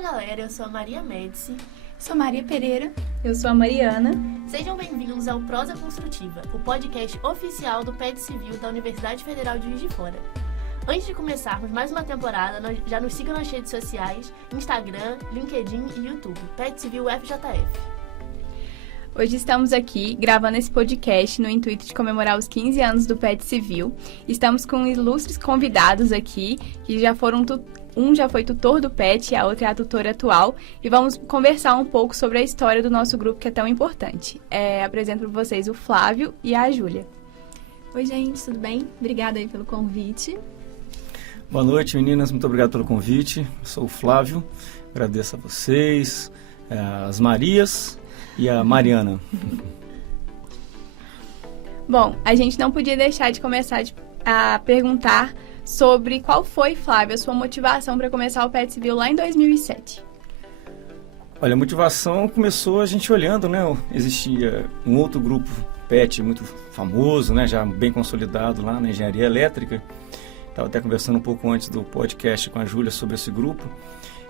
Fala galera, eu sou a Maria Médici. Sou Maria Pereira. Eu sou a Mariana. Sejam bem-vindos ao Prosa Construtiva, o podcast oficial do PET Civil da Universidade Federal de Juiz de Fora. Antes de começarmos mais uma temporada, já nos sigam nas redes sociais, Instagram, LinkedIn e YouTube, PET Civil FJF. Hoje estamos aqui gravando esse podcast no intuito de comemorar os 15 anos do PET Civil. Estamos com ilustres convidados aqui, que já foram um já foi tutor do PET e a outra é a tutora atual. E vamos conversar um pouco sobre a história do nosso grupo, que é tão importante. Apresento para vocês o Flávio e a Júlia. Oi, gente, tudo bem? Obrigada aí pelo convite. Boa noite, meninas. Muito obrigado pelo convite. Eu sou o Flávio. Agradeço a vocês, as Marias e a Mariana. Bom, a gente não podia deixar de começar a perguntar sobre qual foi, Flávio, a sua motivação para começar o PET Civil lá em 2007. Olha, a motivação começou a gente olhando, né? Existia um outro grupo PET muito famoso, né? Já bem consolidado lá na engenharia elétrica. Estava até conversando um pouco antes do podcast com a Júlia sobre esse grupo.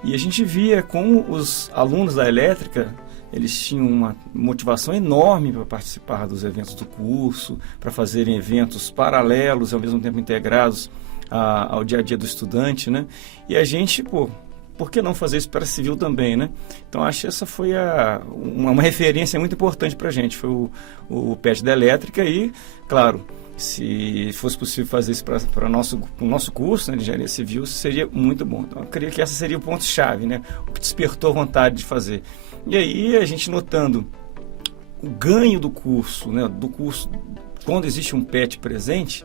E a gente via como os alunos da elétrica, eles tinham uma motivação enorme para participar dos eventos do curso, para fazerem eventos paralelos e ao mesmo tempo integrados ao dia a dia do estudante, né? E a gente, por que não fazer isso para civil também, né? Então, acho que essa foi uma referência muito importante para a gente, foi o PET da elétrica e, claro, se fosse possível fazer isso para o nosso curso, né, de engenharia civil, seria muito bom. Então, eu creio que esse seria o ponto-chave, né? O que despertou a vontade de fazer. E aí, a gente notando o ganho do curso, né? Quando existe um PET presente,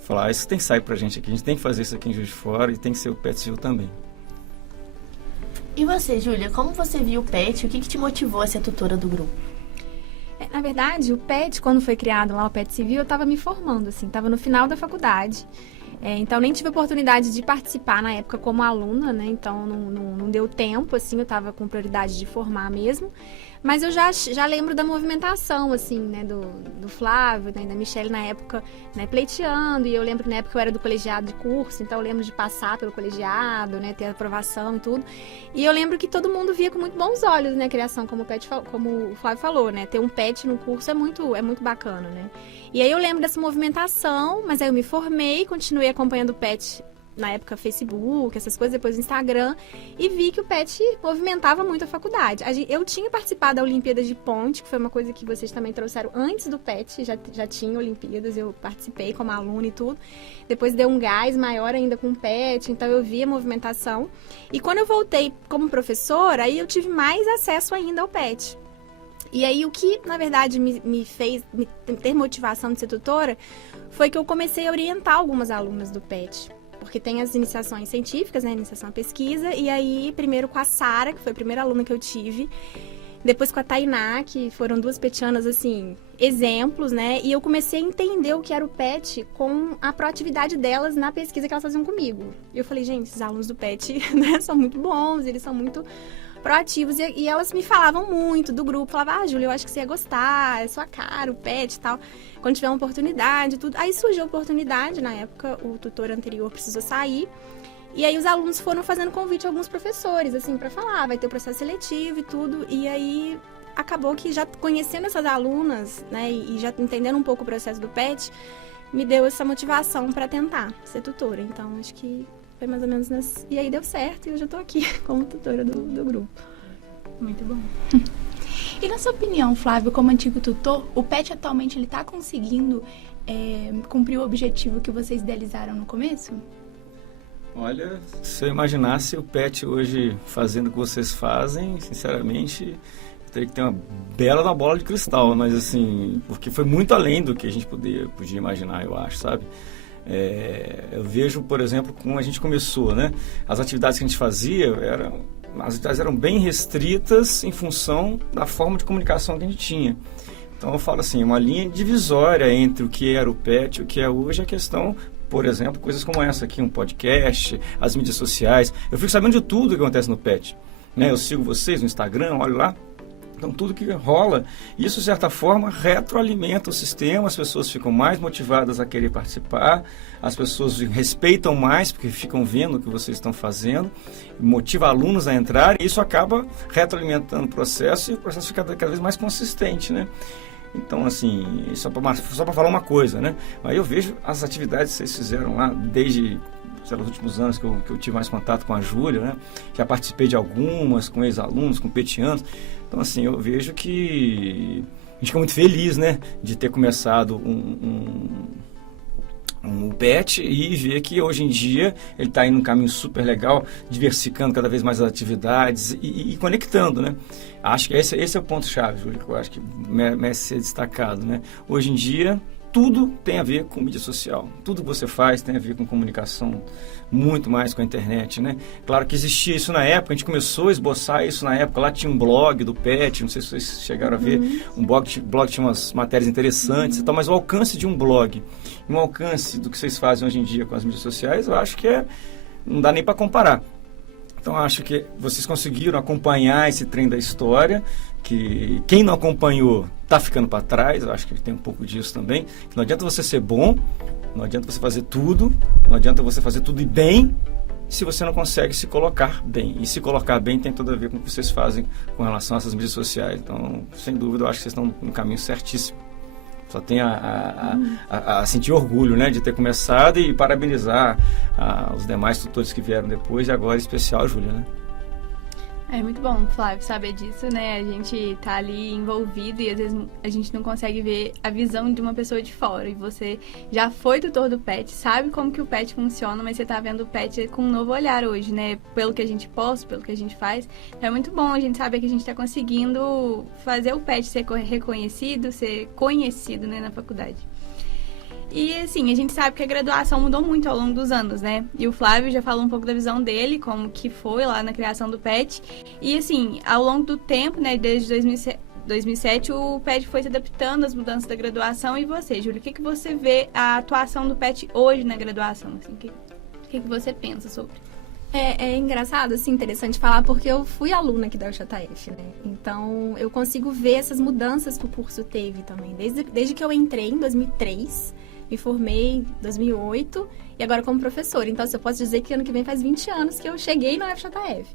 falar, isso tem que sair para a gente aqui tem que fazer isso aqui em Juiz de Fora e tem que ser o PET Civil também. E você, Júlia, como você viu o PET? O que te motivou a ser tutora do grupo? Na verdade, o PET, quando foi criado lá, o PET Civil, eu estava me formando, assim, estava no final da faculdade. Então, nem tive oportunidade de participar na época como aluna, né? Então, não deu tempo, assim, eu estava com prioridade de formar mesmo. Mas eu já lembro da movimentação, assim, né, do Flávio, né, da Michelle na época, né, pleiteando, e eu lembro que na época eu era do colegiado de curso, então eu lembro de passar pelo colegiado, né, ter aprovação e tudo. E eu lembro que todo mundo via com muito bons olhos, né, a criação, como o Flávio falou, né, ter um PET no curso é muito bacana, né. E aí eu lembro dessa movimentação, mas aí eu me formei, continuei acompanhando o PET na época Facebook, essas coisas, depois Instagram, e vi que o PET movimentava muito a faculdade. Eu tinha participado da Olimpíadas de Ponte, que foi uma coisa que vocês também trouxeram antes do PET, já tinha Olimpíadas, eu participei como aluna e tudo. Depois deu um gás maior ainda com o PET, então eu vi a movimentação. E quando eu voltei como professora, aí eu tive mais acesso ainda ao PET. E aí o que, na verdade, me fez ter motivação de ser tutora foi que eu comecei a orientar algumas alunas do PET. Porque tem as iniciações científicas, né, iniciação à pesquisa, e aí primeiro com a Sara, que foi a primeira aluna que eu tive, depois com a Tainá, que foram duas petianas, assim, exemplos, né, e eu comecei a entender o que era o PET com a proatividade delas na pesquisa que elas faziam comigo. E eu falei, gente, esses alunos do PET, né, são muito bons, eles são muito proativos, e elas me falavam muito do grupo, falavam, Júlia, eu acho que você ia gostar, é sua cara, o PET e tal, quando tiver uma oportunidade, tudo. Aí surgiu a oportunidade, na época o tutor anterior precisou sair, e aí os alunos foram fazendo convite a alguns professores, assim, pra falar, vai ter o processo seletivo e tudo, e aí acabou que já conhecendo essas alunas, né, e já entendendo um pouco o processo do PET, me deu essa motivação pra tentar ser tutora, então acho que foi mais ou menos nesse... E aí deu certo e eu já tô aqui como tutora do grupo. Muito bom. E na sua opinião, Flávio, como antigo tutor, o PET atualmente ele está conseguindo cumprir o objetivo que vocês idealizaram no começo? Olha, se eu imaginasse o PET hoje fazendo o que vocês fazem, sinceramente, eu teria que ter uma bela bola de cristal, mas assim, porque foi muito além do que a gente podia imaginar, eu acho, sabe? Eu vejo, por exemplo, como a gente começou, né? As atividades que a gente fazia as atividades eram bem restritas em função da forma de comunicação que a gente tinha. Então eu falo assim, uma linha divisória entre o que era o PET e o que é hoje a questão, por exemplo, coisas como essa aqui, um podcast, as mídias sociais. Eu fico sabendo de tudo que acontece no PET, né? Eu sigo vocês no Instagram, olho lá. Então, tudo que rola, isso, de certa forma, retroalimenta o sistema, as pessoas ficam mais motivadas a querer participar, as pessoas respeitam mais, porque ficam vendo o que vocês estão fazendo, motiva alunos a entrar, e isso acaba retroalimentando o processo, e o processo fica cada vez mais consistente, né? Então, assim, só para falar uma coisa, né? Aí eu vejo as atividades que vocês fizeram lá, desde os últimos anos que eu tive mais contato com a Júlia, né? Já participei de algumas, com ex-alunos, com petianos. Então, assim, eu vejo que a gente fica muito feliz, né? De ter começado um PET e ver que hoje em dia ele está indo num caminho super legal, diversificando cada vez mais as atividades e conectando, né? Acho que esse é o ponto-chave, Júlia, que eu acho que merece ser destacado, né? Hoje em dia, tudo tem a ver com mídia social. Tudo que você faz tem a ver com comunicação, muito mais com a internet, né? Claro que existia isso na época, a gente começou a esboçar isso na época. Lá tinha um blog do PET, não sei se vocês chegaram a ver. Um blog tinha umas matérias interessantes e tal, mas o alcance de um blog e o alcance do que vocês fazem hoje em dia com as mídias sociais, eu acho que não dá nem para comparar. Então, acho que vocês conseguiram acompanhar esse trem da história, que quem não acompanhou está ficando para trás. Eu acho que tem um pouco disso também. Não adianta você ser bom, não adianta você fazer tudo, não adianta você fazer tudo e bem, se você não consegue se colocar bem. E se colocar bem tem tudo a ver com o que vocês fazem com relação a essas mídias sociais. Então, sem dúvida, eu acho que vocês estão no caminho certíssimo. Só tenho a sentir orgulho, né, de ter começado e parabenizar os demais tutores que vieram depois, e agora em especial a Júlia, né? É muito bom, Flávio, saber disso, né? A gente tá ali envolvido e às vezes a gente não consegue ver a visão de uma pessoa de fora. E você já foi tutor do PET, sabe como que o PET funciona, mas você tá vendo o PET com um novo olhar hoje, né? Pelo que a gente posta, pelo que a gente faz. Então é muito bom a gente saber que a gente tá conseguindo fazer o PET ser reconhecido, ser conhecido, né, na faculdade. E, assim, a gente sabe que a graduação mudou muito ao longo dos anos, né? E o Flávio já falou um pouco da visão dele, como que foi lá na criação do PET. E, assim, ao longo do tempo, né, desde 2007, o PET foi se adaptando às mudanças da graduação. E você, Júlia, o que você vê a atuação do PET hoje na graduação? Assim, o que você pensa sobre? É engraçado, assim, interessante falar, porque eu fui aluna aqui da UJF, né? Então, eu consigo ver essas mudanças que o curso teve também. Desde que eu entrei em 2003... me formei em 2008 e agora como professora. Então, eu posso dizer que ano que vem faz 20 anos que eu cheguei na UFJF.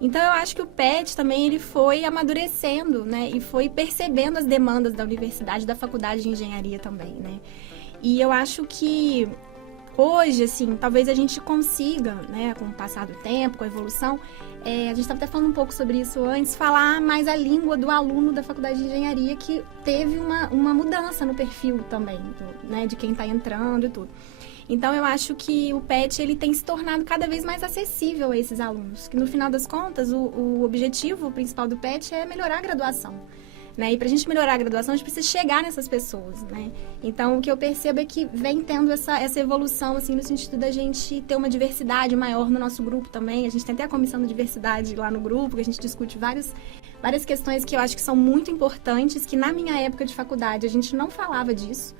Então, eu acho que o PET também ele foi amadurecendo, né? E foi percebendo as demandas da universidade, da faculdade de engenharia também, né? E eu acho que hoje, assim, talvez a gente consiga, né? Com o passar do tempo, com a evolução, a gente estava até falando um pouco sobre isso antes, falar mais a língua do aluno da faculdade de engenharia, que teve uma mudança no perfil também, né, de quem está entrando e tudo. Então, eu acho que o PET ele tem se tornado cada vez mais acessível a esses alunos, que no final das contas, o objetivo principal do PET é melhorar a graduação. Né? E para a gente melhorar a graduação, a gente precisa chegar nessas pessoas, né? Então, o que eu percebo é que vem tendo essa evolução, assim, no sentido da gente ter uma diversidade maior no nosso grupo também. A gente tem até a comissão de diversidade lá no grupo, que a gente discute várias questões que eu acho que são muito importantes, que na minha época de faculdade a gente não falava disso,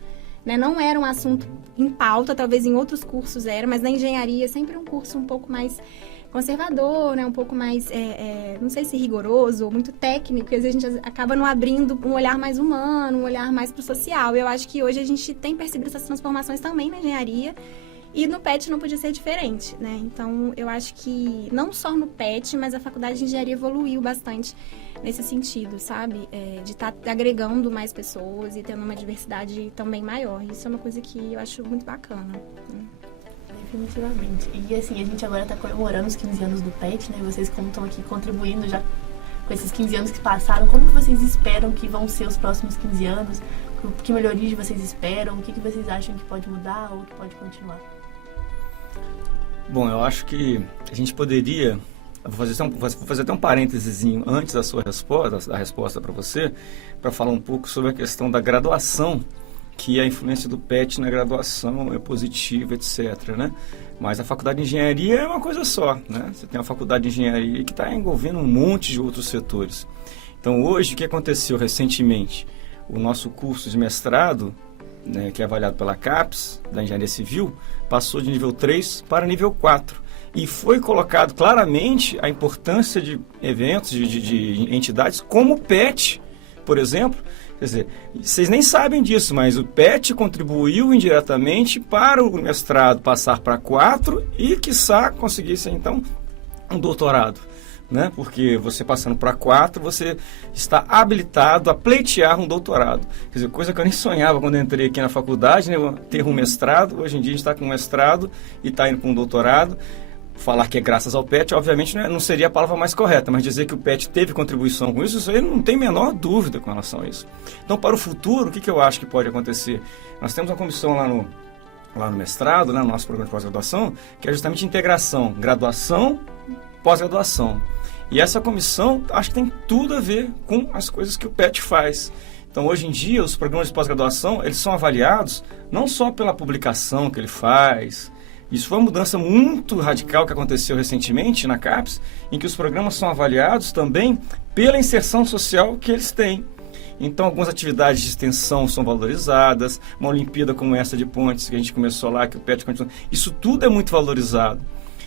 né? Não era um assunto em pauta, talvez em outros cursos era, mas na engenharia é sempre um curso um pouco mais conservador, né? Um pouco mais, não sei se rigoroso ou muito técnico, e às vezes a gente acaba não abrindo um olhar mais humano, um olhar mais pro social. Eu acho que hoje a gente tem percebido essas transformações também na engenharia, e no PET não podia ser diferente, né? Então, eu acho que não só no PET, mas a faculdade de engenharia evoluiu bastante nesse sentido, sabe? De estar agregando mais pessoas e tendo uma diversidade também maior. Isso é uma coisa que eu acho muito bacana, né? Definitivamente. E assim, a gente agora está comemorando os 15 anos do PET, né? Vocês como estão aqui contribuindo já com esses 15 anos que passaram, como que vocês esperam que vão ser os próximos 15 anos? Que melhorias vocês esperam? O que vocês acham que pode mudar ou que pode continuar? Bom, eu acho que a gente poderia... Vou fazer até um parênteses antes da sua resposta, da resposta para você, para falar um pouco sobre a questão da graduação, que a influência do PET na graduação é positiva, etc., né? Mas a faculdade de engenharia é uma coisa só, né? Você tem a faculdade de engenharia que está envolvendo um monte de outros setores. Então, hoje, o que aconteceu recentemente? O nosso curso de mestrado, né, que é avaliado pela CAPES, da Engenharia Civil, passou de nível 3 para nível 4. e foi colocado claramente a importância de eventos, de entidades como o PET, por exemplo. Quer dizer, vocês nem sabem disso, mas o PET contribuiu indiretamente para o mestrado passar para 4 e, quiçá, conseguisse, então, um doutorado. Né? Porque você passando para 4, você está habilitado a pleitear um doutorado. Quer dizer, coisa que eu nem sonhava quando eu entrei aqui na faculdade, né? Ter um mestrado. Hoje em dia a gente está com um mestrado e está indo para um doutorado. Falar que é graças ao PET, obviamente, não seria a palavra mais correta, mas dizer que o PET teve contribuição com isso, isso aí não tem a menor dúvida com relação a isso. Então, para o futuro, o que eu acho que pode acontecer? Nós temos uma comissão lá no mestrado, né, no nosso programa de pós-graduação, que é justamente integração, graduação, pós-graduação. E essa comissão, acho que tem tudo a ver com as coisas que o PET faz. Então, hoje em dia, os programas de pós-graduação, eles são avaliados não só pela publicação que ele faz. Isso foi uma mudança muito radical que aconteceu recentemente na CAPES, em que os programas são avaliados também pela inserção social que eles têm. Então, algumas atividades de extensão são valorizadas, uma Olimpíada como essa de Pontes, que a gente começou lá, que o PET continua. Isso tudo é muito valorizado.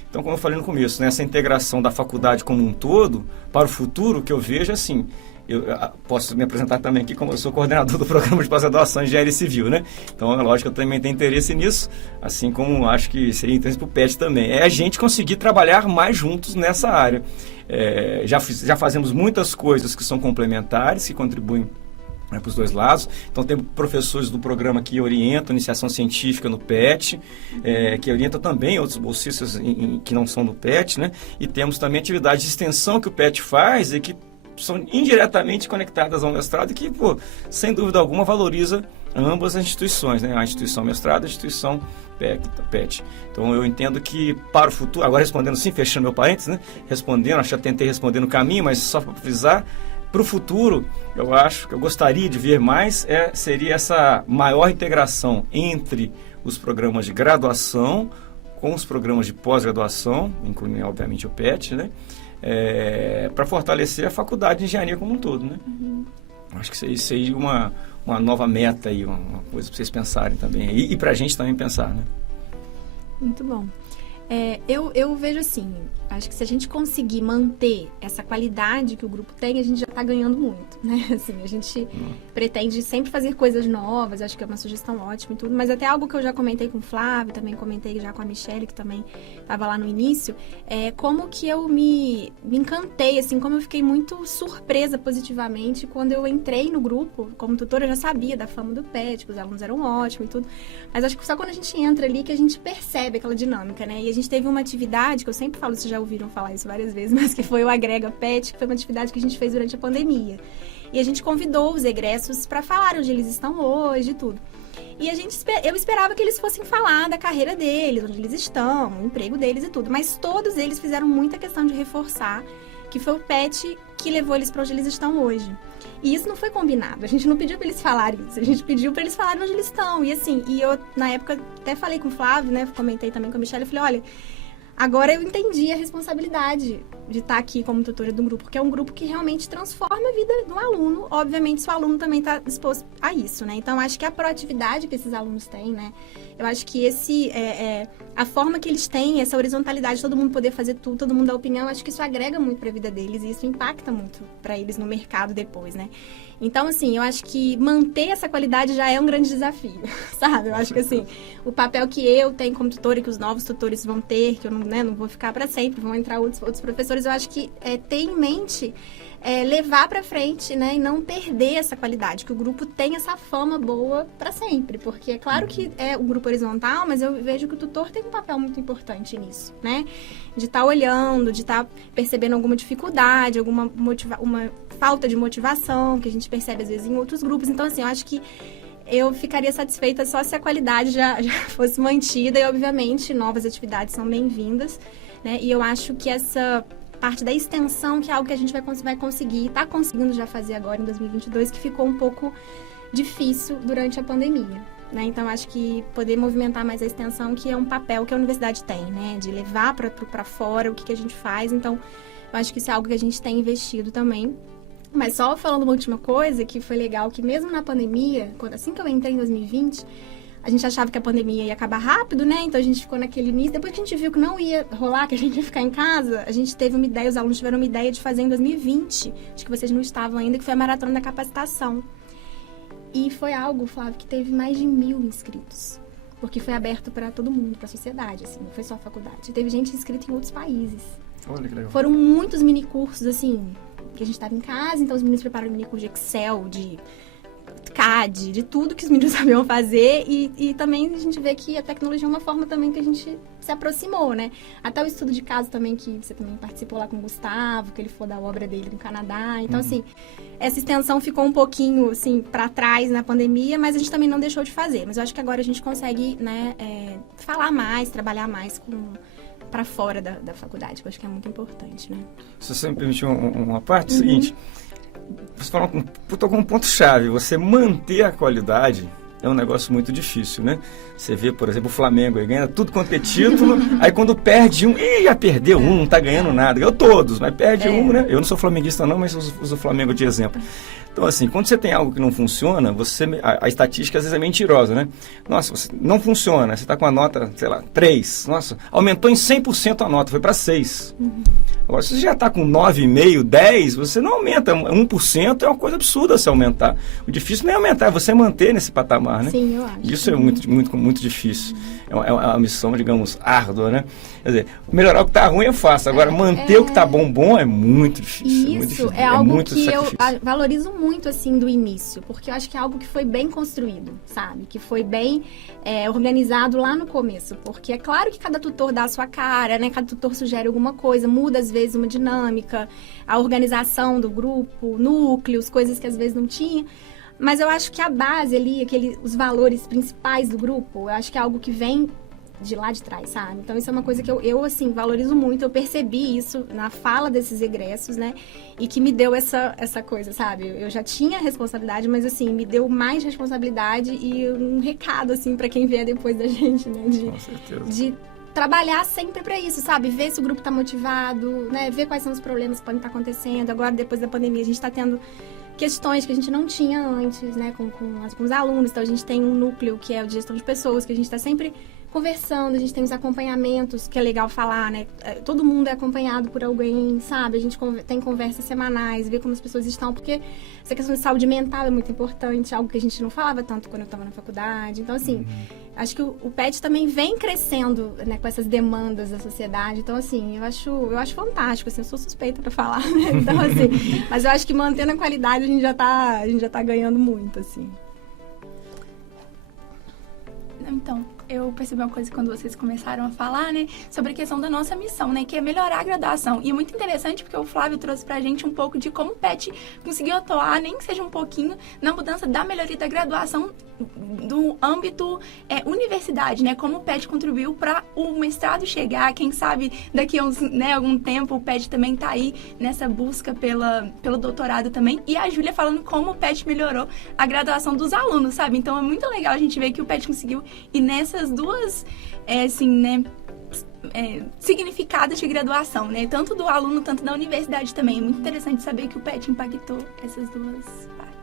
Então, como eu falei no começo, né, essa integração da faculdade como um todo, para o futuro, o que eu vejo é assim, eu posso me apresentar também aqui como eu sou coordenador do programa de pós-graduação em Engenharia Civil, né? Então, é lógico que eu também tenho interesse nisso, assim como acho que seria interesse para o PET também. É a gente conseguir trabalhar mais juntos nessa área. Já fazemos muitas coisas que são complementares, que contribuem para os dois lados. Então, temos professores do programa que orientam iniciação científica no PET, que orientam também outros bolsistas que não são do PET, né? E temos também atividades de extensão que o PET faz e que são indiretamente conectadas ao mestrado e que, sem dúvida alguma, valoriza ambas as instituições, né? A instituição mestrado e a instituição PET. Então, eu entendo que para o futuro, agora respondendo sim, fechando meu parênteses, né? Respondendo, acho que já tentei responder no caminho, mas só para frisar, para o futuro, eu acho que eu gostaria de ver mais, seria essa maior integração entre os programas de graduação com os programas de pós-graduação, incluindo, obviamente, o PET, né? Para fortalecer a faculdade de engenharia como um todo, né? Acho que isso seria uma nova meta aí, uma coisa para vocês pensarem também, e para a gente também pensar, né? Muito bom. Eu vejo assim, acho que se a gente conseguir manter essa qualidade que o grupo tem, a gente já está ganhando muito, né? Assim, a gente pretende sempre fazer coisas novas, acho que é uma sugestão ótima e tudo, mas até algo que eu já comentei com o Flávio, também comentei já com a Michelle, que também estava lá no início, como que eu me encantei, assim, como eu fiquei muito surpresa positivamente quando eu entrei no grupo, como tutora eu já sabia da fama do PET, que os alunos eram ótimos e tudo, mas acho que só quando a gente entra ali que a gente percebe aquela dinâmica, né? E a gente teve uma atividade, que eu sempre falo, vocês já ouviram falar isso várias vezes, mas que foi o Agrega PET, que foi uma atividade que a gente fez durante a pandemia. E a gente convidou os egressos para falar onde eles estão hoje e tudo. E eu esperava que eles fossem falar da carreira deles, onde eles estão, o emprego deles e tudo. Mas todos eles fizeram muita questão de reforçar que foi o PET que levou eles para onde eles estão hoje. E isso não foi combinado, a gente não pediu para eles falarem isso, a gente pediu para eles falarem onde eles estão. E assim, eu na época até falei com o Flávio, né, comentei também com a Michelle, eu falei, olha, agora eu entendi a responsabilidade de estar aqui como tutora de um grupo, porque é um grupo que realmente transforma a vida do aluno. Obviamente, se o aluno também está disposto a isso, né? Então, acho que a proatividade que esses alunos têm, né? Eu acho que a forma que eles têm, essa horizontalidade, todo mundo poder fazer tudo, todo mundo dar opinião, acho que isso agrega muito para a vida deles e isso impacta muito para eles no mercado depois, né? Então, assim, eu acho que manter essa qualidade já é um grande desafio, sabe? Eu acho que, assim, o papel que eu tenho como tutora e que os novos tutores vão ter, que eu não vou ficar para sempre, vão entrar outros professores, eu acho que ter em mente, levar para frente, né? E não perder essa qualidade, que o grupo tem essa fama boa para sempre. Porque é claro que é um grupo horizontal, mas eu vejo que o tutor tem um papel muito importante nisso, né? De estar olhando, de estar percebendo alguma dificuldade, uma falta de motivação, que a gente percebe às vezes em outros grupos. Então, assim, eu acho que eu ficaria satisfeita só se a qualidade já fosse mantida e, obviamente, novas atividades são bem-vindas, né? E eu acho que essa parte da extensão, que é algo que a gente vai conseguir, está conseguindo já fazer agora em 2022, que ficou um pouco difícil durante a pandemia, né? Então, acho que poder movimentar mais a extensão, que é um papel que a universidade tem, né? De levar para fora o que a gente faz. Então, eu acho que isso é algo que a gente tem investido também. Mas só falando uma última coisa, que foi legal, que mesmo na pandemia, assim que eu entrei em 2020, A gente achava que a pandemia ia acabar rápido, né? Então a gente ficou naquele início. Depois que a gente viu que não ia rolar, que a gente ia ficar em casa, a gente teve uma ideia, os alunos tiveram uma ideia de fazer em 2020. Acho que vocês não estavam ainda, que foi a Maratona da Capacitação. E foi algo, Flávio, que teve mais de 1.000 inscritos. Porque foi aberto para todo mundo, para a sociedade, assim, não foi só a faculdade. Teve gente inscrita em outros países. Olha que legal. Foram muitos minicursos, assim, que a gente estava em casa, então os meninos prepararam minicurso de Excel, de CAD, de tudo que os meninos sabiam fazer. E também a gente vê que a tecnologia é uma forma também que a gente se aproximou, né? Até o estudo de caso também, que você também participou lá com o Gustavo, que ele foi da obra dele no Canadá. Então, assim, essa extensão ficou um pouquinho, assim, para trás na pandemia, mas a gente também não deixou de fazer. Mas eu acho que agora a gente consegue, né, falar mais, trabalhar mais para fora da faculdade, que eu acho que é muito importante, né? Se você me permitir uma parte, é o seguinte, você tocou um ponto-chave, você manter a qualidade é um negócio muito difícil, né? Você vê, por exemplo, o Flamengo, ele ganha tudo quanto é título, aí quando perde um, já perdeu um, não tá ganhando nada, ganhou todos, mas perde um, né? Eu não sou flamenguista não, mas uso o Flamengo de exemplo. Então, assim, quando você tem algo que não funciona, a estatística às vezes é mentirosa, né? Nossa, não funciona, você está com a nota, sei lá, 3. Nossa, aumentou em 100% a nota, foi para 6. Agora, se você já está com 9,5, 10, você não aumenta. 1% é uma coisa absurda você aumentar. O difícil não é aumentar, é você manter nesse patamar, né? Sim, eu acho. Isso é muito difícil. É uma missão, digamos, árdua, né? Quer dizer, melhorar o que está ruim é fácil. Agora, manter o que está bom é muito difícil. Isso, muito difícil. É algo muito que sacrifício. Eu valorizo muito, assim, do início. Porque eu acho que é algo que foi bem construído, sabe? Que foi bem organizado lá no começo. Porque é claro que cada tutor dá a sua cara, né? Cada tutor sugere alguma coisa, muda às vezes uma dinâmica, a organização do grupo, núcleos, coisas que às vezes não tinha. Mas eu acho que a base ali, os valores principais do grupo, eu acho que é algo que vem de lá de trás, sabe? Então, isso é uma coisa que eu assim, valorizo muito. Eu percebi isso na fala desses egressos, né? E que me deu essa coisa, sabe? Eu já tinha responsabilidade, mas, assim, me deu mais responsabilidade e um recado, assim, pra quem vier depois da gente, né? Com certeza. De trabalhar sempre pra isso, sabe? Ver se o grupo tá motivado, né? Ver quais são os problemas que podem estar acontecendo. Agora, depois da pandemia, a gente tá tendo questões que a gente não tinha antes, né? Com os alunos. Então, a gente tem um núcleo que é o de gestão de pessoas, que a gente tá sempre conversando, a gente tem os acompanhamentos, que é legal falar, né? Todo mundo é acompanhado por alguém, sabe? A gente tem conversas semanais, ver como as pessoas estão, porque essa questão de saúde mental é muito importante, algo que a gente não falava tanto quando eu estava na faculdade. Então, assim, acho que o PET também vem crescendo, né, com essas demandas da sociedade. Então, assim, eu acho fantástico, assim, eu sou suspeita para falar, né? Então, assim, mas eu acho que mantendo a qualidade a gente já tá ganhando muito, assim. Então, eu percebi uma coisa quando vocês começaram a falar, né, sobre a questão da nossa missão, né, que é melhorar a graduação. E é muito interessante porque o Flávio trouxe pra gente um pouco de como o PET conseguiu atuar, nem que seja um pouquinho, na mudança da melhoria da graduação do âmbito universidade, né, como o PET contribuiu para o mestrado chegar. Quem sabe daqui a algum tempo o PET também tá aí nessa busca pelo doutorado também. E a Júlia falando como o PET melhorou a graduação dos alunos, sabe? Então é muito legal a gente ver que o PET conseguiu ir nessas duas, significados de graduação, né? Tanto do aluno, tanto da universidade também. É muito interessante saber que o PET impactou essas duas partes.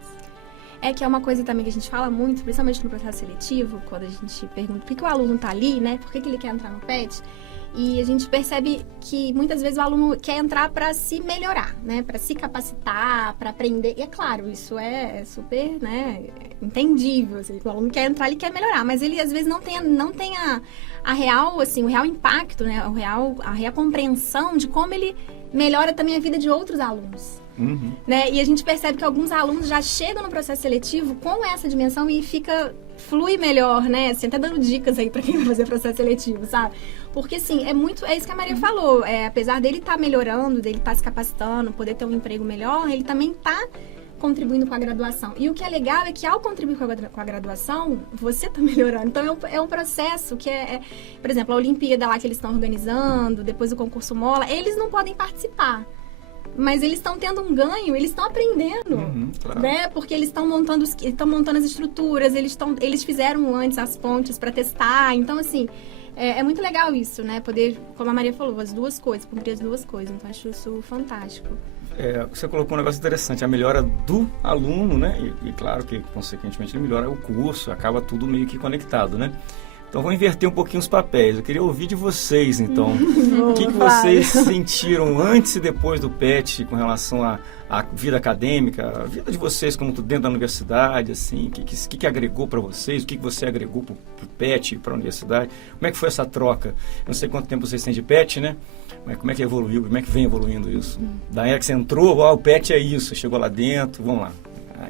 É que é uma coisa também que a gente fala muito, principalmente no processo seletivo, quando a gente pergunta por que o aluno tá ali, né? Por que ele quer entrar no PET? E a gente percebe que muitas vezes o aluno quer entrar para se melhorar, né? Para se capacitar, para aprender. E é claro, isso é super, né, entendível. Assim, o aluno quer entrar, ele quer melhorar, mas ele às vezes não tem a real, assim, o real impacto, né? A real compreensão de como ele melhora também a vida de outros alunos. Né? E a gente percebe que alguns alunos já chegam no processo seletivo com essa dimensão e flui melhor, né? Assim, até dando dicas aí para quem vai fazer processo seletivo, sabe? Porque, assim, é isso que a Maria falou. Apesar dele estar melhorando, dele estar se capacitando, poder ter um emprego melhor, ele também está contribuindo com a graduação. E o que é legal é que, ao contribuir com a graduação, você está melhorando. Então, é um processo que por exemplo, a Olimpíada lá que eles estão organizando, depois o concurso Mola, eles não podem participar. Mas eles estão tendo um ganho, eles estão aprendendo, claro. Né? Porque eles estão montando as estruturas, eles fizeram antes as pontes para testar. Então, assim, é muito legal isso, né? Poder, como a Maria falou, as duas coisas, cumprir as duas coisas. Então, acho isso fantástico. Você colocou um negócio interessante, a melhora do aluno, né? E claro que, consequentemente, ele melhora o curso, acaba tudo meio que conectado, né? Então, vou inverter um pouquinho os papéis. Eu queria ouvir de vocês, então. O que vocês sentiram antes e depois do PET com relação à vida acadêmica, a vida de vocês como dentro da universidade, assim, o que agregou para vocês, o que você agregou para o PET, para a universidade? Como é que foi essa troca? Eu não sei quanto tempo vocês têm de PET, né? Mas como é que evoluiu, como é que vem evoluindo isso? Da era que você entrou, o PET é isso, chegou lá dentro, vamos lá.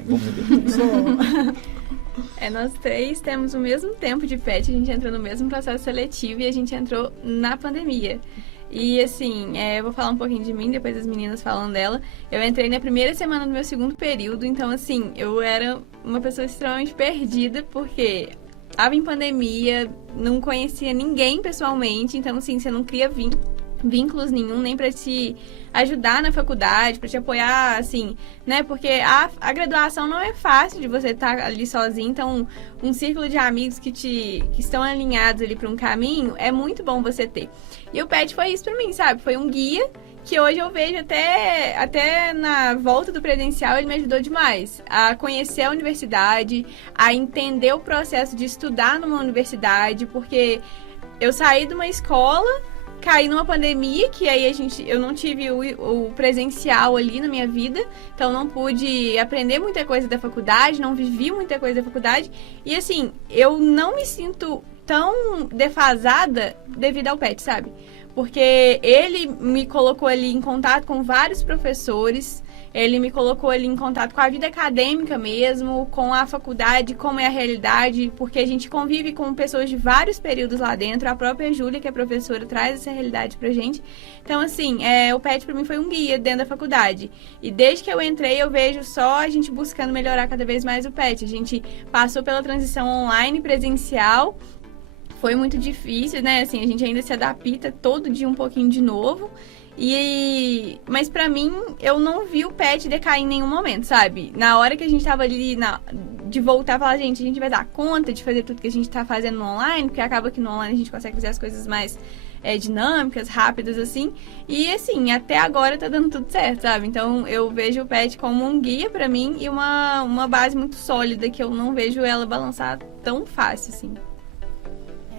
Vamos ver isso. Nós três temos o mesmo tempo de PET, a gente entrou no mesmo processo seletivo e a gente entrou na pandemia. E assim, eu vou falar um pouquinho de mim, depois as meninas falam dela. Eu entrei na primeira semana do meu segundo período, então assim, eu era uma pessoa extremamente perdida, porque estava em pandemia, não conhecia ninguém pessoalmente, então assim, você não cria vínculos nenhum, nem para te ajudar na faculdade, para te apoiar, assim, né? Porque a graduação não é fácil de você estar ali sozinho, então um círculo de amigos que estão alinhados ali para um caminho é muito bom você ter. E o PET foi isso para mim, sabe? Foi um guia que hoje eu vejo até na volta do presencial, ele me ajudou demais a conhecer a universidade, a entender o processo de estudar numa universidade, porque eu saí de uma escola, caí numa pandemia, que aí eu não tive o presencial ali na minha vida, então não pude aprender muita coisa da faculdade, não vivi muita coisa da faculdade, e assim, eu não me sinto tão defasada devido ao PET, sabe? Porque ele me colocou ali em contato com vários professores, ele me colocou ali em contato com a vida acadêmica mesmo, com a faculdade, como é a realidade, porque a gente convive com pessoas de vários períodos lá dentro, a própria Júlia, que é professora, traz essa realidade pra gente. Então, assim, o PET pra mim foi um guia dentro da faculdade. E desde que eu entrei, eu vejo só a gente buscando melhorar cada vez mais o PET. A gente passou pela transição online presencial, foi muito difícil, né? Assim, a gente ainda se adapta todo dia um pouquinho de novo. Mas pra mim, eu não vi o PET decair em nenhum momento, sabe? Na hora que a gente tava ali de voltar, falar, gente, a gente vai dar conta de fazer tudo que a gente tá fazendo no online, porque acaba que no online a gente consegue fazer as coisas mais dinâmicas, rápidas, assim. E, assim, até agora tá dando tudo certo, sabe? Então, eu vejo o PET como um guia pra mim e uma base muito sólida, que eu não vejo ela balançar tão fácil, assim.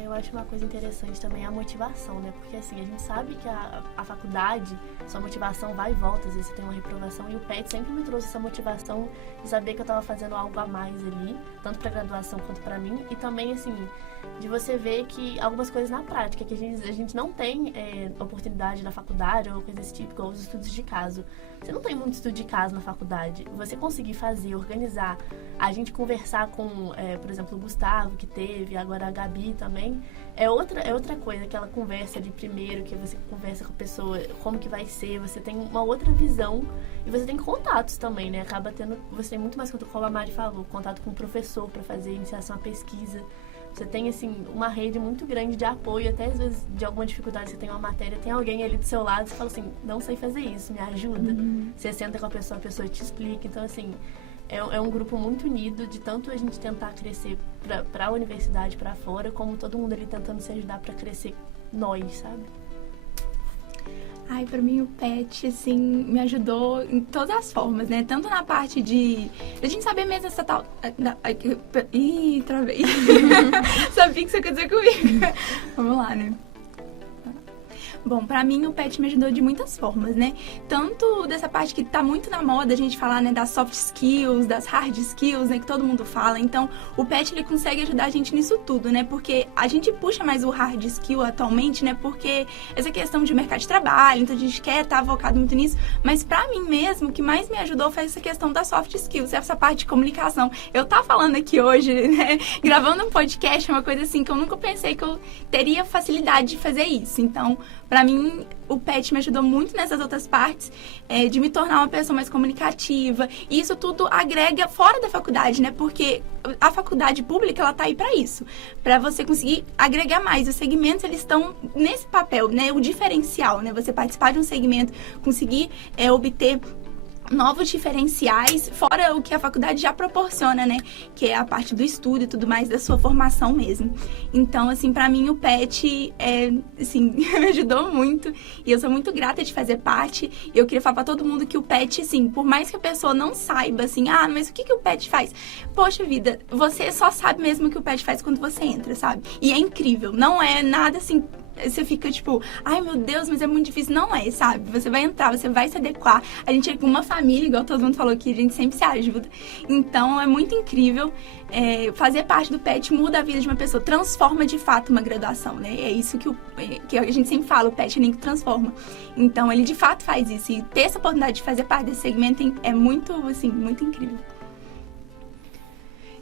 Eu acho uma coisa interessante também a motivação, né? Porque assim, a gente sabe que a faculdade, sua motivação vai e volta, às vezes você tem uma reprovação, e o PET sempre me trouxe essa motivação de saber que eu tava fazendo algo a mais ali, tanto pra graduação quanto pra mim, e também, assim, de você ver que algumas coisas na prática, que a gente não tem oportunidade na faculdade ou coisa desse tipo, ou os estudos de caso. Você não tem muito estudo de caso na faculdade. Você conseguir fazer, organizar, a gente conversar com, por exemplo, o Gustavo, que teve, agora a Gabi também, é outra coisa, aquela conversa ali primeiro, que você conversa com a pessoa, como que vai ser, você tem uma outra visão e você tem contatos também, né? Você tem muito mais contato, como a Mari falou, contato com o professor para fazer iniciação à pesquisa. Você tem, assim, uma rede muito grande de apoio, até às vezes de alguma dificuldade, você tem uma matéria, tem alguém ali do seu lado, você fala assim, não sei fazer isso, me ajuda. Você senta com a pessoa te explica. Então, assim, é um grupo muito unido, de tanto a gente tentar crescer para a universidade, para fora, como todo mundo ali tentando se ajudar para crescer nós, sabe? Ai, pra mim o PET, assim, me ajudou em todas as formas, né? Tanto na parte de a gente saber mesmo essa tal... Ih, travei. Sabia que você quer dizer comigo. Vamos lá, né? Bom, pra mim o PET me ajudou de muitas formas, né? Tanto dessa parte que tá muito na moda a gente falar, né, das soft skills, das hard skills, né, que todo mundo fala. Então, o PET, ele consegue ajudar a gente nisso tudo, né? Porque a gente puxa mais o hard skill atualmente, né? Porque essa questão de mercado de trabalho, então a gente quer estar focado muito nisso. Mas pra mim mesmo, o que mais me ajudou foi essa questão das soft skills, essa parte de comunicação. Eu tá falando aqui hoje, né, gravando um podcast, uma coisa assim que eu nunca pensei que eu teria facilidade de fazer isso. Então, pra mim, o PET me ajudou muito nessas outras partes, de me tornar uma pessoa mais comunicativa. E isso tudo agrega fora da faculdade, né? Porque a faculdade pública, ela tá aí pra isso. Pra você conseguir agregar mais. Os segmentos, eles estão nesse papel, né? O diferencial, né? Você participar de um segmento, conseguir obter novos diferenciais, fora o que a faculdade já proporciona, né? Que é a parte do estudo e tudo mais, da sua formação mesmo. Então, assim, pra mim o PET, assim, me ajudou muito. E eu sou muito grata de fazer parte. E eu queria falar pra todo mundo que o PET, assim, por mais que a pessoa não saiba, assim, mas o que o PET faz? Poxa vida, você só sabe mesmo o que o PET faz quando você entra, sabe? E é incrível, não é nada assim... Você fica tipo, ai meu Deus, mas é muito difícil. Não é, sabe? Você vai entrar, você vai se adequar. A gente é uma família, igual todo mundo falou aqui, a gente sempre se ajuda. Então é muito incrível. Fazer parte do PET muda a vida de uma pessoa, transforma de fato uma graduação, né? É isso que a gente sempre fala, o PET é nem que transforma. Então ele de fato faz isso. E ter essa oportunidade de fazer parte desse segmento é muito, assim, muito incrível.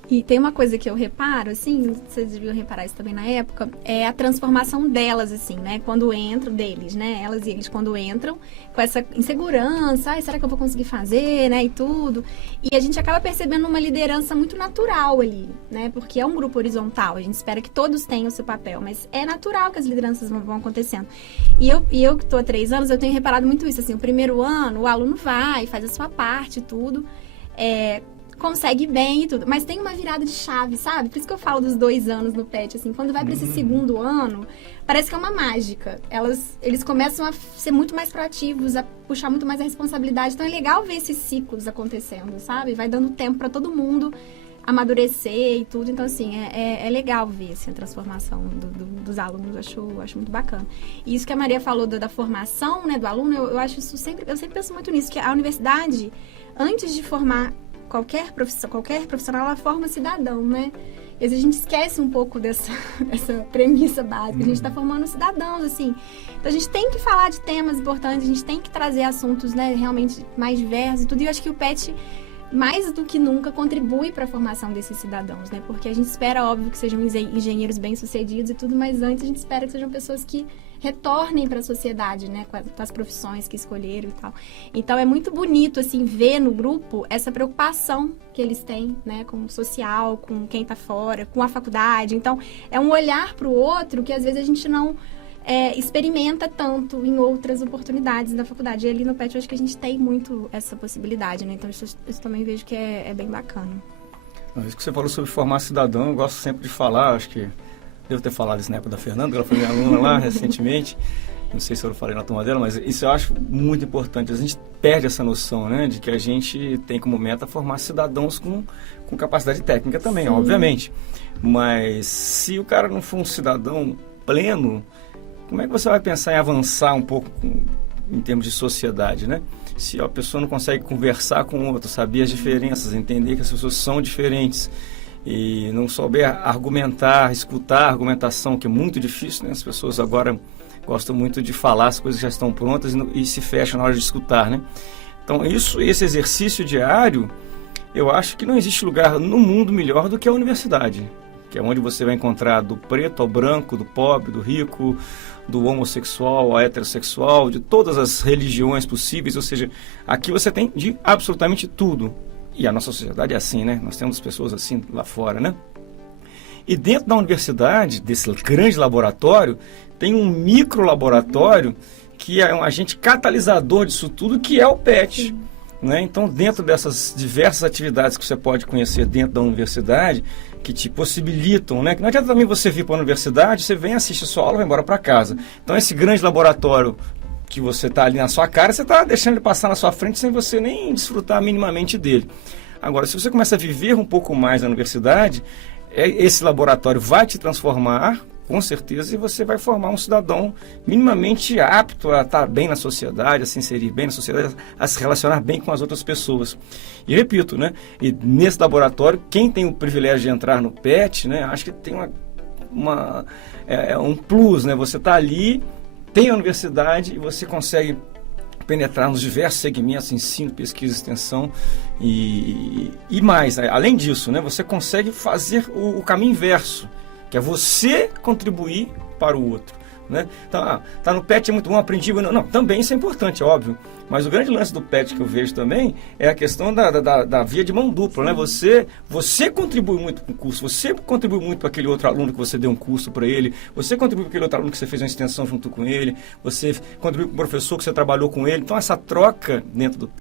E tem uma coisa que eu reparo, assim, vocês deviam reparar isso também na época, é a transformação delas, assim, né? Quando entram, deles, né? Elas e eles, quando entram, com essa insegurança, será que eu vou conseguir fazer, né? E tudo. E a gente acaba percebendo uma liderança muito natural ali, né? Porque é um grupo horizontal, a gente espera que todos tenham o seu papel, mas é natural que as lideranças vão acontecendo. E eu que estou há 3 anos, eu tenho reparado muito isso, assim, o primeiro ano, o aluno vai, faz a sua parte e tudo, consegue bem e tudo, mas tem uma virada de chave, sabe? Por isso que eu falo dos 2 anos no PET, assim, quando vai para esse segundo ano, parece que é uma mágica. Eles começam a ser muito mais proativos, a puxar muito mais a responsabilidade, então é legal ver esses ciclos acontecendo, sabe? Vai dando tempo para todo mundo amadurecer e tudo, então assim, é legal ver assim, a transformação dos alunos, eu acho muito bacana. E isso que a Maria falou da formação, né, do aluno, eu acho isso eu sempre penso muito nisso, que a universidade, antes de formar qualquer profissional, ela forma cidadão, né? E às vezes a gente esquece um pouco dessa premissa básica. A gente está formando cidadãos, assim. Então a gente tem que falar de temas importantes, a gente tem que trazer assuntos, né, realmente mais diversos e tudo. E eu acho que o PET, mais do que nunca, contribui para a formação desses cidadãos, né? Porque a gente espera, óbvio, que sejam engenheiros bem-sucedidos e tudo, mas antes a gente espera que sejam pessoas que retornem para a sociedade, né, com as profissões que escolheram e tal. Então é muito bonito, assim, ver no grupo essa preocupação que eles têm, né, com o social, com quem está fora, com a faculdade. Então é um olhar para o outro que às vezes a gente não experimenta tanto em outras oportunidades da faculdade. E ali no PET eu acho que a gente tem muito essa possibilidade, né? Então isso também vejo que é bem bacana. Isso que você falou sobre formar cidadão, eu gosto sempre de falar, acho que devo ter falado isso na época da Fernanda, ela foi minha aluna lá recentemente, não sei se eu falei na turma dela, mas isso eu acho muito importante. A gente perde essa noção, né, de que a gente tem como meta formar cidadãos com capacidade técnica também, sim, obviamente. Mas se o cara não for um cidadão pleno, como é que você vai pensar em avançar um pouco em termos de sociedade, né? Se a pessoa não consegue conversar com o outro, saber as diferenças, entender que as pessoas são diferentes, e não souber argumentar, escutar a argumentação, que é muito difícil, né? As pessoas agora gostam muito de falar as coisas que já estão prontas e se fecham na hora de escutar, né? Então, esse exercício diário, eu acho que não existe lugar no mundo melhor do que a universidade, que é onde você vai encontrar do preto ao branco, do pobre, do rico, do homossexual ao heterossexual, de todas as religiões possíveis, ou seja, aqui você tem de absolutamente tudo. E a nossa sociedade é assim, né? Nós temos pessoas assim lá fora, né? E dentro da universidade, desse grande laboratório, tem um micro laboratório que é um agente catalisador disso tudo, que é o PET. Né? Então, dentro dessas diversas atividades que você pode conhecer dentro da universidade, que te possibilitam, né? Que não adianta também você vir para a universidade, você vem, assiste a sua aula e vai embora para casa. Então, esse grande laboratório que você está ali na sua cara, você está deixando ele passar na sua frente sem você nem desfrutar minimamente dele. Agora, se você começa a viver um pouco mais na universidade, esse laboratório vai te transformar, com certeza, e você vai formar um cidadão minimamente apto a estar bem na sociedade, a se inserir bem na sociedade, a se relacionar bem com as outras pessoas. E repito, né? E nesse laboratório, quem tem o privilégio de entrar no PET, né? Acho que tem um plus, né? Você está ali, tem a universidade e você consegue penetrar nos diversos segmentos, ensino, pesquisa, extensão e mais. Além disso, né, você consegue fazer o caminho inverso, que é você contribuir para o outro. Né? Então, tá no PET, é muito bom, aprendi. Não, também isso é importante, óbvio. Mas o grande lance do PET que eu vejo também é a questão da via de mão dupla. Né? Você contribui muito com o curso, você contribui muito para aquele outro aluno que você deu um curso para ele, você contribui para aquele outro aluno que você fez uma extensão junto com ele, você contribui para o professor que você trabalhou com ele. Então, essa troca dentro do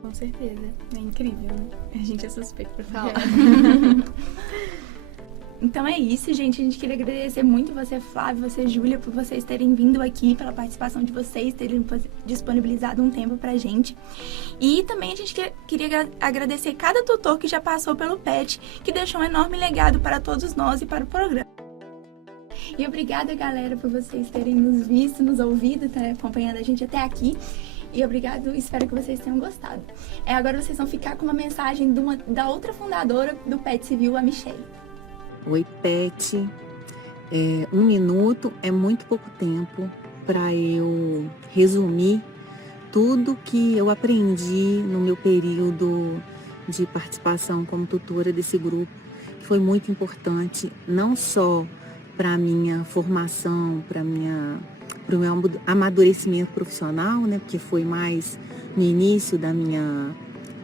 Com certeza. É incrível, né? A gente é suspeito pra falar. Então é isso, gente. A gente queria agradecer muito você, Flávio, você, Júlia, por vocês terem vindo aqui, pela participação de vocês, terem disponibilizado um tempo pra gente. E também a gente queria agradecer cada tutor que já passou pelo PET, que deixou um enorme legado para todos nós e para o programa. E obrigada, galera, por vocês terem nos visto, nos ouvido, tá acompanhando a gente até aqui. E obrigado, espero que vocês tenham gostado. Agora vocês vão ficar com uma mensagem da outra fundadora do PET Civil, a Michelle. Oi, Pet. 1 minuto é muito pouco tempo para eu resumir tudo que eu aprendi no meu período de participação como tutora desse grupo, que foi muito importante, não só para a minha formação, para o meu amadurecimento profissional, né, porque foi mais no início da minha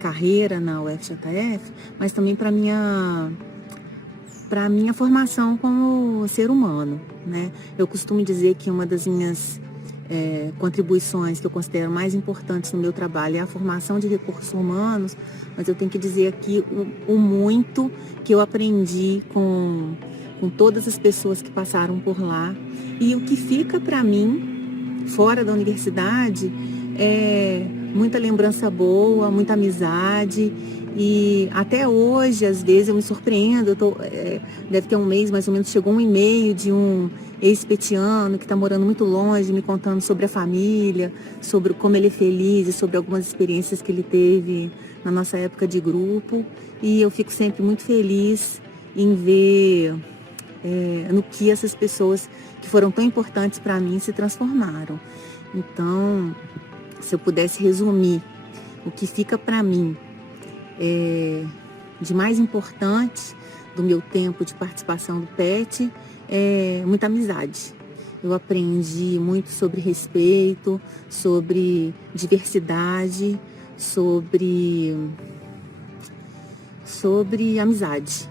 carreira na UFJF, mas também para a minha formação como ser humano, né? Eu costumo dizer que uma das minhas contribuições que eu considero mais importantes no meu trabalho é a formação de recursos humanos, mas eu tenho que dizer aqui o muito que eu aprendi com todas as pessoas que passaram por lá. E o que fica para mim, fora da universidade, é muita lembrança boa, muita amizade. E até hoje, às vezes, eu me surpreendo. Deve ter um mês, mais ou menos, chegou um e-mail de um ex-petiano que está morando muito longe, me contando sobre a família, sobre como ele é feliz e sobre algumas experiências que ele teve na nossa época de grupo. E eu fico sempre muito feliz em ver no que essas pessoas que foram tão importantes para mim se transformaram. Então, se eu pudesse resumir o que fica para mim de mais importante do meu tempo de participação do PET, é muita amizade. Eu aprendi muito sobre respeito, sobre diversidade, sobre amizade.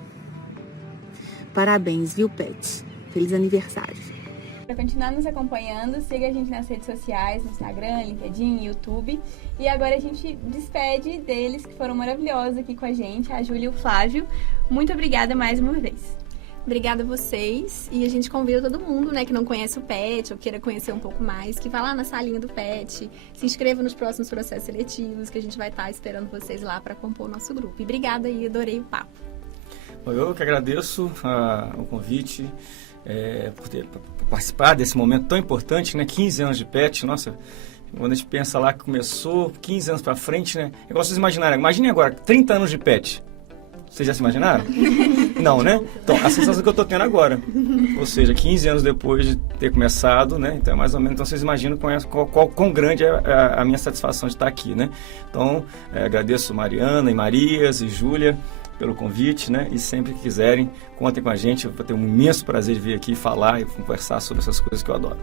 Parabéns, viu, PET? Feliz aniversário. Para continuar nos acompanhando, siga a gente nas redes sociais, no Instagram, LinkedIn, YouTube. E agora a gente despede deles, que foram maravilhosos aqui com a gente, a Júlia e o Flávio. Muito obrigada mais uma vez. Obrigada a vocês. E a gente convida todo mundo, né, que não conhece o PET ou queira conhecer um pouco mais, que vá lá na salinha do PET, se inscreva nos próximos processos seletivos, que a gente vai estar esperando vocês lá para compor o nosso grupo. E obrigada aí, adorei o papo. Eu que agradeço o convite. Por participar desse momento tão importante, né? 15 anos de PET, nossa, quando a gente pensa lá que começou 15 anos pra frente, né? É igual vocês imaginarem, imaginem agora, 30 anos de PET. Vocês já se imaginaram? Não, né? Então, a sensação que eu tô tendo agora, ou seja, 15 anos depois de ter começado, né? Então, mais ou menos, então vocês imaginam quão grande é a minha satisfação de estar aqui, né? Então, agradeço Mariana e Marias e Júlia pelo convite, né? E sempre que quiserem, contem com a gente. Eu vou ter um imenso prazer de vir aqui falar e conversar sobre essas coisas que eu adoro.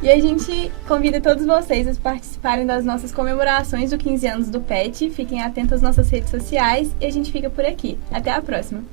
E a gente convida todos vocês a participarem das nossas comemorações do 15 anos do PET. Fiquem atentos às nossas redes sociais e a gente fica por aqui. Até a próxima!